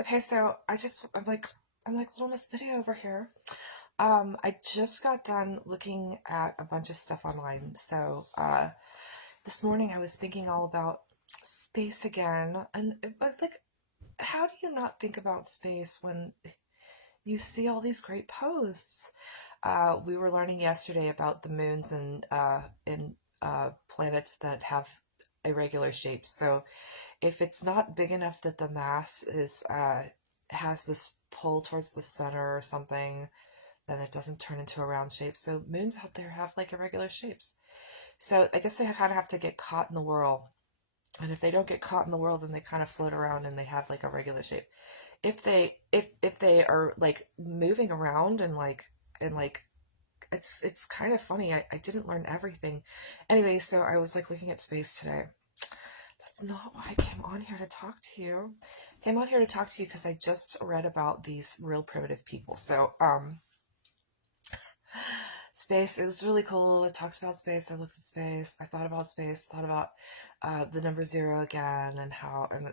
Okay, so I'm like Little Miss Video over here. I just got done looking at a bunch of stuff online. This morning I was thinking all about space again, and like, how do you not think about space when you see all these great posts? We were learning yesterday about the moons and planets that have irregular shapes. So if it's not big enough that the mass is has this pull towards the center or something, then it doesn't turn into a round shape. So moons out there have like irregular shapes. So I guess they kind of have to get caught in the whirl. And if they don't get caught in the whirl, then they kind of float around and they have like a regular shape. If they are like moving around and it's kind of funny. I didn't learn everything. Anyway, so I was like looking at space today. That's not why I came on here to talk to you. I came on here to talk to you because I just read about these real primitive people. Space, it was really cool. It talks about space. I looked at space. I thought about space. Thought about the number zero again and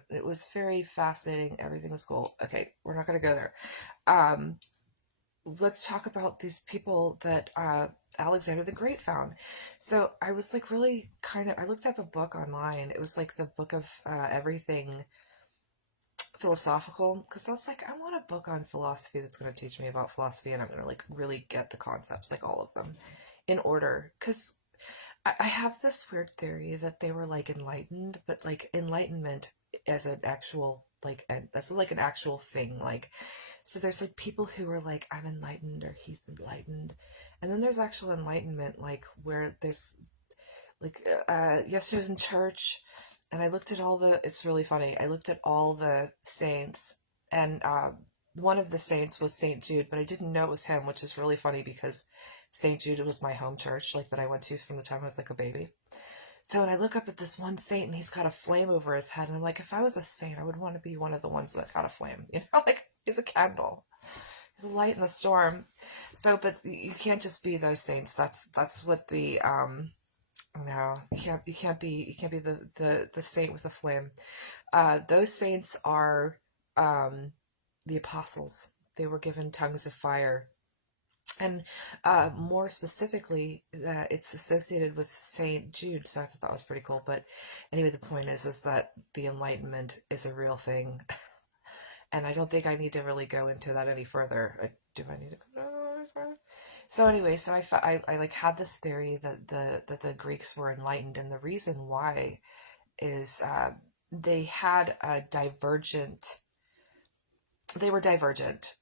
it was very fascinating. Everything was cool. Okay, we're not going to go there. Um, let's talk about these people that Alexander the Great found. So I was like really I looked up a book online. It was like the book of everything philosophical, because I was like, I want a book on philosophy that's going to teach me about philosophy, and I'm going to like really get the concepts, like all of them, in order. Because I have this weird theory that they were like enlightened, but like enlightenment as an actual that's like an actual thing. Like, so there's like people who are like, I'm enlightened or he's enlightened, and then there's actual enlightenment, like where there's like yesterday I was in church and I looked at it's really funny. I looked at all the saints, and one of the saints was Saint Jude, but I didn't know it was him, which is really funny because Saint Jude was my home church, like that I went to from the time I was like a baby. So when I look up at this one saint and he's got a flame over his head, and I'm like, if I was a saint, I would want to be one of the ones that got a flame, like he's a candle. He's a light in the storm. So, but you can't just be those saints. That's what the no, you can't be the saint with the flame. Those saints are um, the apostles. They were given tongues of fire, and more specifically, it's associated with Saint Jude. So I thought that was pretty cool. But anyway, the point is that the Enlightenment is a real thing, and I don't think I need to really go into that any further. Do I need to go any further? So anyway, I like had this theory that the Greeks were enlightened, and the reason why is they had a divergent. They were divergent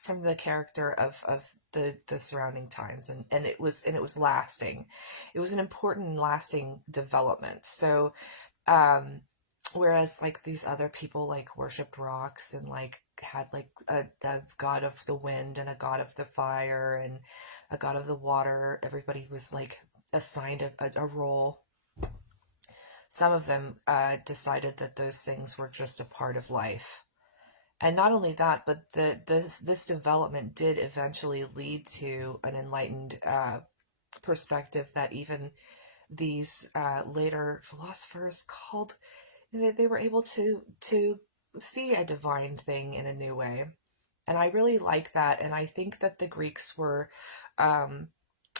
from the character of the surrounding times, and it was lasting. It was an important and lasting development. So um, whereas like these other people like worshipped rocks and like had like a god of the wind and a god of the fire and a god of the water, everybody was like assigned a role. Some of them decided that those things were just a part of life. And not only that, but this development did eventually lead to an enlightened perspective that even these later philosophers called. They were able to see a divine thing in a new way, and I really like that. And I think that the Greeks were um,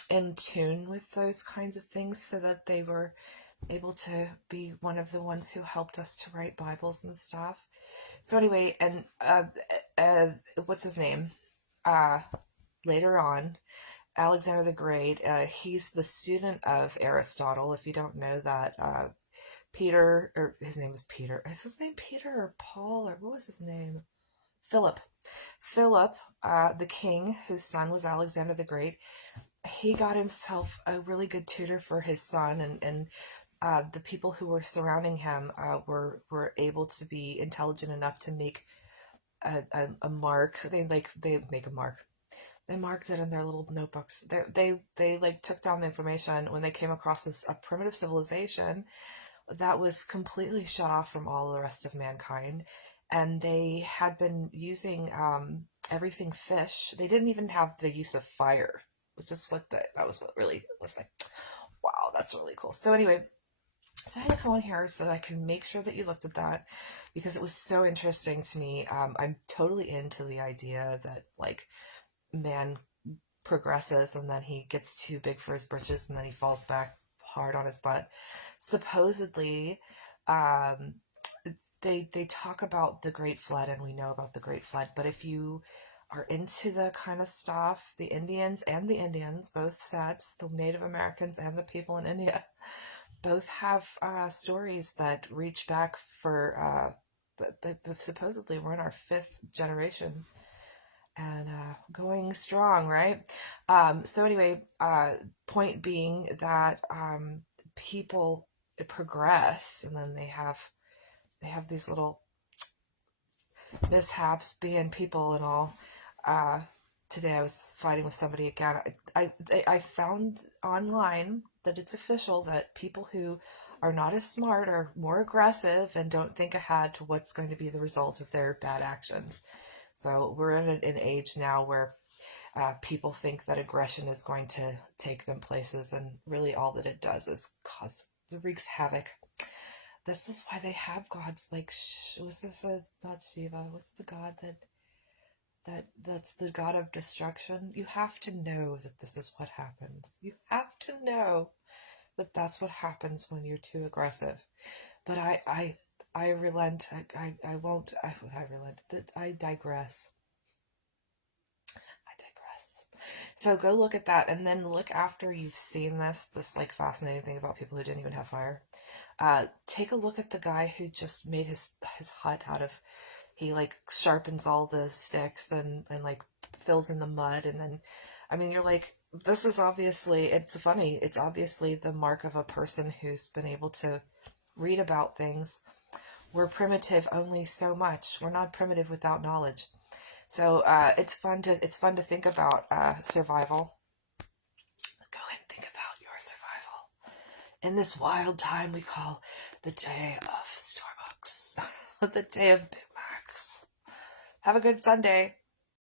in tune with those kinds of things, so that they were able to be one of the ones who helped us to write Bibles and stuff. So anyway, and uh, what's his name? Uh, Later on, Alexander the Great. He's the student of Aristotle. If you don't know that, Peter, or his name was Peter. Is his name Peter or Paul, or what was his name? Philip. Philip, the king, whose son was Alexander the Great, he got himself a really good tutor for his son, and the people who were surrounding him were able to be intelligent enough to make a mark. They make a mark. They marked it in their little notebooks. They like took down the information when they came across a primitive civilization that was completely shut off from all the rest of mankind, and they had been using everything fish. They didn't even have the use of fire, which is that was what really was like, wow, that's really cool. So anyway, So I had to come on here so that I can make sure that you looked at that because it was so interesting to me. I'm totally into the idea that like man progresses and then he gets too big for his britches and then he falls back hard on his butt. Supposedly, um, they talk about the Great Flood and we know about the Great Flood, but if you are into the kind of stuff, the Indians, both sets, the Native Americans and the people in India, both have stories that reach back for supposedly we're in our fifth generation and going strong, right? So anyway, point being that people progress, and then they have these little mishaps, being people and all. Uh, Today I was fighting with somebody again. I found online that it's official that people who are not as smart are more aggressive and don't think ahead to what's going to be the result of their bad actions. So we're in an age now where people think that aggression is going to take them places, and really all that it does is it wreaks havoc. This is why they have gods like was this not Shiva? What's the god that's the god of destruction? You have to know that this is what happens. You have to know that that's what happens when you're too aggressive. But I relent. I won't. I relent. I digress. I digress. So go look at that, and then look after you've seen this like fascinating thing about people who didn't even have fire. Take a look at the guy who just made his hut out of. He like sharpens all the sticks and like fills in the mud, and then, I mean, you're like, this is obviously, it's funny. It's obviously the mark of a person who's been able to read about things. We're primitive only so much. We're not primitive without knowledge. So it's fun to think about survival. Go ahead and think about your survival in this wild time we call the day of Starbucks, the day of Big Macs. Have a good Sunday.